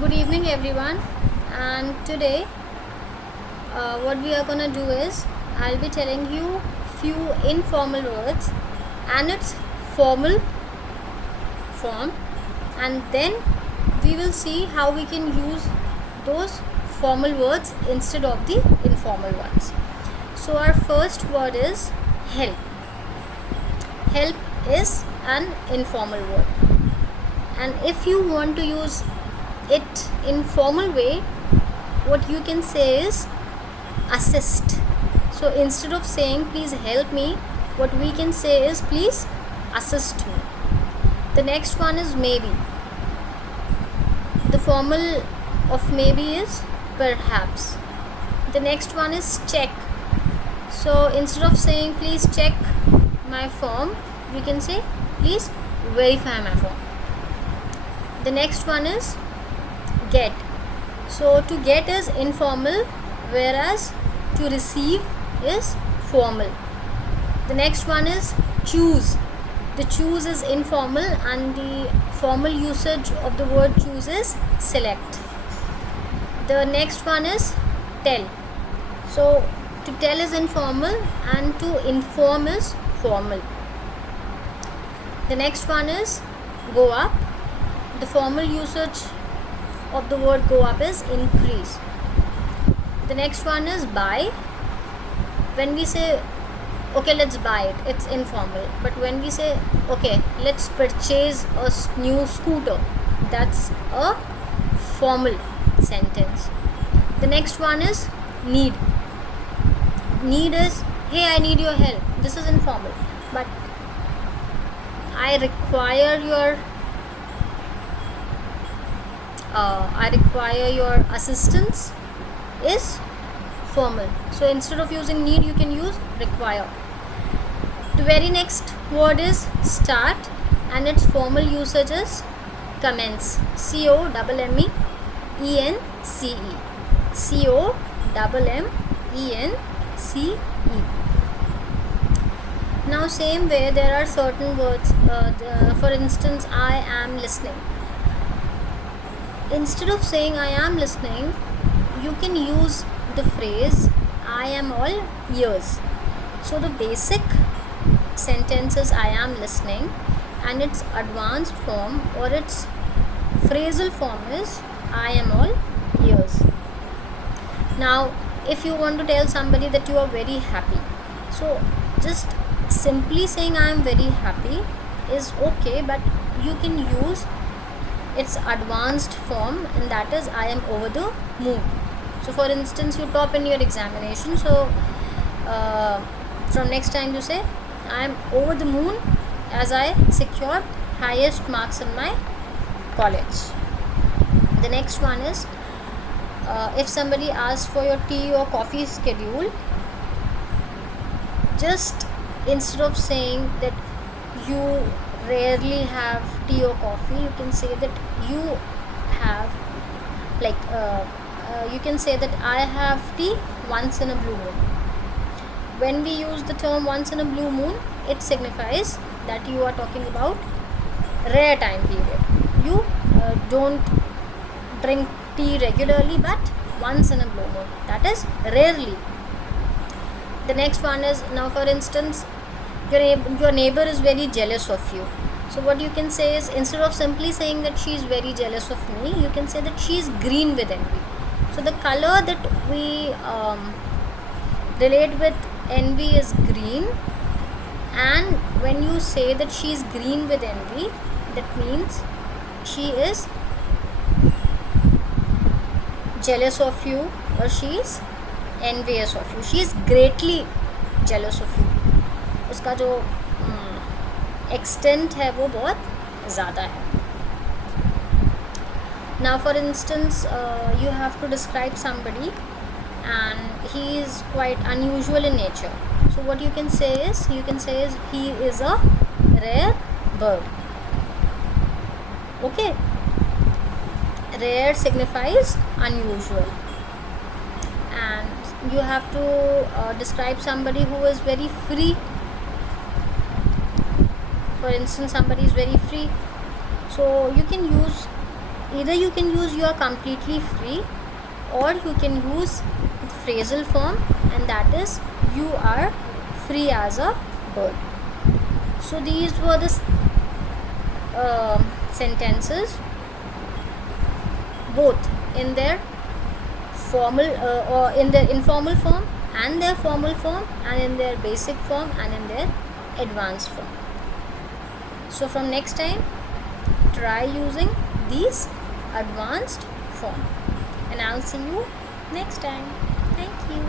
Good evening, everyone. And today, what we are gonna do is I'll be telling you few informal words and its formal form, and then we will see how we can use those formal words instead of the informal ones. So, our first word is help. Help is an informal word, and if you want to use it in formal way, what you can say is assist. So instead of saying please help me, what we can say is please assist me. The next one is maybe. The formal of maybe is perhaps. The next one is check. So instead of saying please check my form, we can say please verify my form. The next one is get. So to get is informal, whereas to receive is formal. The next one is choose. The choose is informal, and the formal usage of the word choose is select. The next one is tell. So to tell is informal and to inform is formal. The next one is go up. The formal usage of the word go up is increase. The next one is buy. When we say okay, let's buy it, it's informal. But when we say okay, let's purchase a new scooter, that's a formal sentence. The next one is need. Need is hey, I need your help. This is informal. But I require your assistance is formal. So instead of using need, you can use require. The very next word is start, and its formal usage is commence. COMMENCE. COMMENCE. Now same way, there are certain words, for instance, I am listening. Instead of saying I am listening, you can use the phrase I am all ears. So the basic sentence is I am listening, and its advanced form or its phrasal form is I am all ears. Now if you want to tell somebody that you are very happy, so just simply saying I am very happy is okay, but you can use its advanced form, and that is I am over the moon. So for instance, you top in your examination, so from next time you say I am over the moon as I secured highest marks in my college. The next one is if somebody asks for your tea or coffee schedule, just instead of saying that you rarely have tea or coffee, you can say that you have you can say that I have tea once in a blue moon. When we use the term once in a blue moon, it signifies that you are talking about rare time period. You don't drink tea regularly, but once in a blue moon, that is rarely. The next one is, now for instance, your neighbor is very jealous of you. So what you can say is, instead of simply saying that she is very jealous of me, you can say that she is green with envy. So the color that we relate with envy is green, and when you say that she is green with envy, that means she is jealous of you, or she is envious of you. She is greatly jealous of you. उसका जो extent है वो बहुत ज़्यादा है. Now for instance, you have to describe somebody and he is quite unusual in nature. So what you can say is he is a rare bird. Okay, rare signifies unusual, and you have to describe somebody who is very free. For instance, somebody is very free, so you can use either you can use you are completely free, or you can use the phrasal form, and that is you are free as a bird. So these were the sentences, both in their formal or in their informal form and their formal form, and in their basic form and in their advanced form. So from next time, try using these advanced form, and I'll see you next time. Thank you.